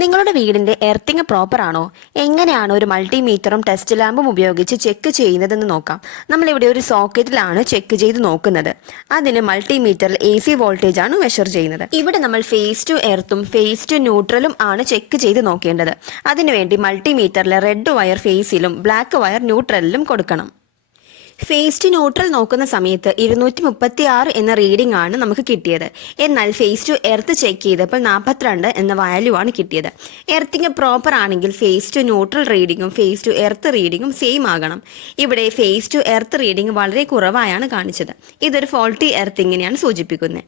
നിങ്ങളുടെ വീടിന്റെ earthing proper ആണോ? എങ്ങനെയാണ് ഒരു മൾട്ടിമീറ്ററും ടെസ്റ്റ് ലാമ്പും ഉപയോഗിച്ച് ചെക്ക് ചെയ്യുന്നതെന്ന് നോക്കാം. നമ്മളിവിടെ ഒരു സോക്കറ്റിലാണ് ചെക്ക് ചെയ്ത് നോക്കുന്നത്. അതിന് മൾട്ടിമീറ്ററിൽ AC വോൾട്ടേജ് ആണ് മെഷർ ചെയ്യുന്നത്. ഇവിടെ നമ്മൾ ഫേസ് ടു എർത്തും ഫേസ് ടു ന്യൂട്രലും ആണ് ചെക്ക് ചെയ്ത് നോക്കേണ്ടത്. അതിനുവേണ്ടി മൾട്ടിമീറ്ററിലെ റെഡ് വയർ ഫേസിലും ബ്ലാക്ക് വയർ ന്യൂട്രലിലും കൊടുക്കണം. ഫേസ് ടു ന്യൂട്രൽ നോക്കുന്ന സമയത്ത് 236 എന്ന റീഡിംഗ് ആണ് നമുക്ക് കിട്ടിയത്. എന്നാൽ ഫേസ് ടു എർത്ത് ചെക്ക് ചെയ്തപ്പോൾ 42 എന്ന വാല്യൂ ആണ് കിട്ടിയത്. എർത്തിങ് പ്രോപ്പർ ആണെങ്കിൽ ഫേസ് ടു ന്യൂട്രൽ റീഡിങ്ങും ഫേസ് ടു എർത്ത് റീഡിങ്ങും സെയിം ആകണം. ഇവിടെ ഫേസ് ടു എർത്ത് റീഡിംഗ് വളരെ കുറവായാണ് കാണിച്ചത്. ഇതൊരു ഫോൾട്ടി എർത്തിങ്ങിനെയാണ് സൂചിപ്പിക്കുന്നത്.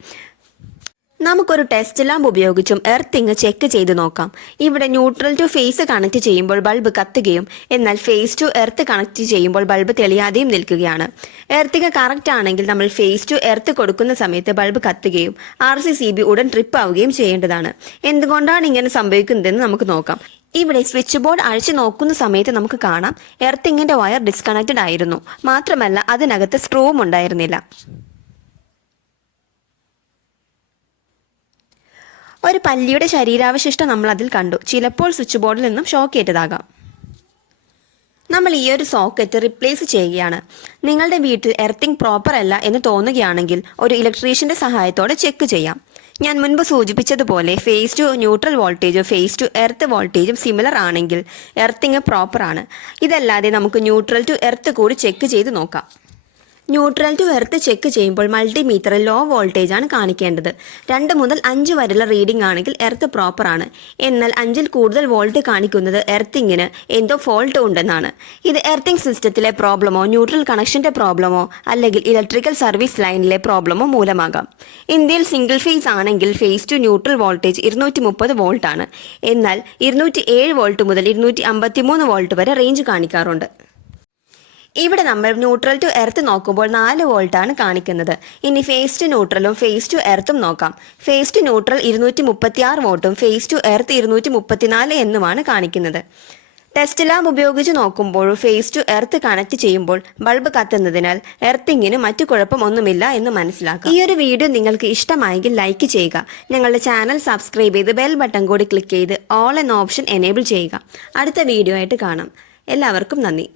നമുക്കൊരു ടെസ്റ്റ് ലാമ്പ് ഉപയോഗിച്ചും എർത്തിങ് ചെക്ക് ചെയ്ത് നോക്കാം. ഇവിടെ ന്യൂട്രൽ ടു ഫേസ് കണക്ട് ചെയ്യുമ്പോൾ ബൾബ് കത്തുകയും എന്നാൽ ഫേസ് ടു എർത്ത് കണക്ട് ചെയ്യുമ്പോൾ ബൾബ് തെളിയാതെയും നിൽക്കുകയാണ്. എർത്തിങ് കറക്റ്റ് ആണെങ്കിൽ നമ്മൾ ഫേസ് ടു എർത്ത് കൊടുക്കുന്ന സമയത്ത് ബൾബ് കത്തുകയും RCCB ഉടൻ ട്രിപ്പ് ആവുകയും ചെയ്യേണ്ടതാണ്. എന്തുകൊണ്ടാണ് ഇങ്ങനെ സംഭവിക്കുന്നതെന്ന് നമുക്ക് നോക്കാം. ഇവിടെ സ്വിച്ച് ബോർഡ് അഴിച്ചു നോക്കുന്ന സമയത്ത് നമുക്ക് കാണാം എർത്തിങ്ങിന്റെ വയർ ഡിസ്കണക്റ്റഡ് ആയിരുന്നു. മാത്രമല്ല അതിനകത്ത് സ്ക്രൂവും ഉണ്ടായിരുന്നില്ല. ഒരു പല്ലിയുടെ ശരീരാവശിഷ്ടം നമ്മൾ അതിൽ കണ്ടു. ചിലപ്പോൾ സ്വിച്ച് ബോർഡിൽ നിന്നും ഷോക്ക് ഏറ്റതാകാം. നമ്മൾ ഈ ഒരു സോക്കറ്റ് റിപ്ലേസ് ചെയ്യുകയാണ്. നിങ്ങളുടെ വീട്ടിൽ എർത്തിങ് പ്രോപ്പർ അല്ല എന്ന് തോന്നുകയാണെങ്കിൽ ഒരു ഇലക്ട്രീഷ്യന്റെ സഹായത്തോടെ ചെക്ക് ചെയ്യാം. ഞാൻ മുൻപ് സൂചിപ്പിച്ചതുപോലെ ഫേസ് ടു ന്യൂട്രൽ വോൾട്ടേജും ഫേസ് ടു എർത്ത് വോൾട്ടേജും സിമിലർ ആണെങ്കിൽ എർത്തിങ് പ്രോപ്പർ ആണ്. ഇതല്ലാതെ നമുക്ക് ന്യൂട്രൽ ടു എർത്ത് കൂടി ചെക്ക് ചെയ്ത് നോക്കാം. ന്യൂട്രൽ ടു എർത്ത് ചെക്ക് ചെയ്യുമ്പോൾ മൾട്ടിമീറ്ററിൽ ലോ വോൾട്ടേജ് ആണ് കാണിക്കേണ്ടത്. 2 മുതൽ 5 വരെയുള്ള റീഡിംഗ് ആണെങ്കിൽ എർത്ത് പ്രോപ്പർ ആണ്. എന്നാൽ 5ൽ കൂടുതൽ വോൾട്ട് കാണിക്കുന്നത് എർത്തിങ്ങിന് എന്തോ ഫോൾട്ട് ഉണ്ടെന്നാണ്. ഇത് എർത്തിങ് സിസ്റ്റത്തിലെ പ്രോബ്ലമോ ന്യൂട്രൽ കണക്ഷന്റെ പ്രോബ്ലമോ അല്ലെങ്കിൽ ഇലക്ട്രിക്കൽ സർവീസ് ലൈനിലെ പ്രോബ്ലമോ മൂലമാകാം. ഇന്ത്യയിൽ സിംഗിൾ ഫേസ് ആണെങ്കിൽ phase to neutral voltage 230 volt ആണ്. എന്നാൽ 207 വോൾട്ട് മുതൽ 253 വോൾട്ട് വരെ റേഞ്ച് കാണിക്കാറുണ്ട്. ഇവിടെ നമ്മൾ ന്യൂട്രൽ ടു എർത്ത് നോക്കുമ്പോൾ 4 വോൾട്ട് ആണ് കാണിക്കുന്നത്. ഇനി ഫേസ് ടു ന്യൂട്രലും ഫേസ് ടു എർത്തും നോക്കാം. ഫേസ് ടു ന്യൂട്രൽ 236 വോൾട്ടും ഫേസ് ടു എർത്ത് 234 എന്നുമാണ് കാണിക്കുന്നത്. ടെസ്റ്റ് ലാമ്പ് ഉപയോഗിച്ച് നോക്കുമ്പോൾ ഫേസ് ടു എർത്ത് കണക്ട് ചെയ്യുമ്പോൾ ബൾബ് കത്തുന്നതിനാൽ എർത്തിങ്ങിന് മറ്റു കുഴപ്പമൊന്നുമില്ല എന്ന് മനസ്സിലാക്കാം. ഈ ഒരു വീഡിയോ നിങ്ങൾക്ക് ഇഷ്ടമായെങ്കിൽ ലൈക്ക് ചെയ്യുക. ഞങ്ങളുടെ ചാനൽ സബ്സ്ക്രൈബ് ചെയ്ത് ബെൽ ബട്ടൺ കൂടി ക്ലിക്ക് ചെയ്ത് ഓൾ എന്ന ഓപ്ഷൻ എനേബിൾ ചെയ്യുക. അടുത്ത വീഡിയോ ആയിട്ട് കാണാം. എല്ലാവർക്കും നന്ദി.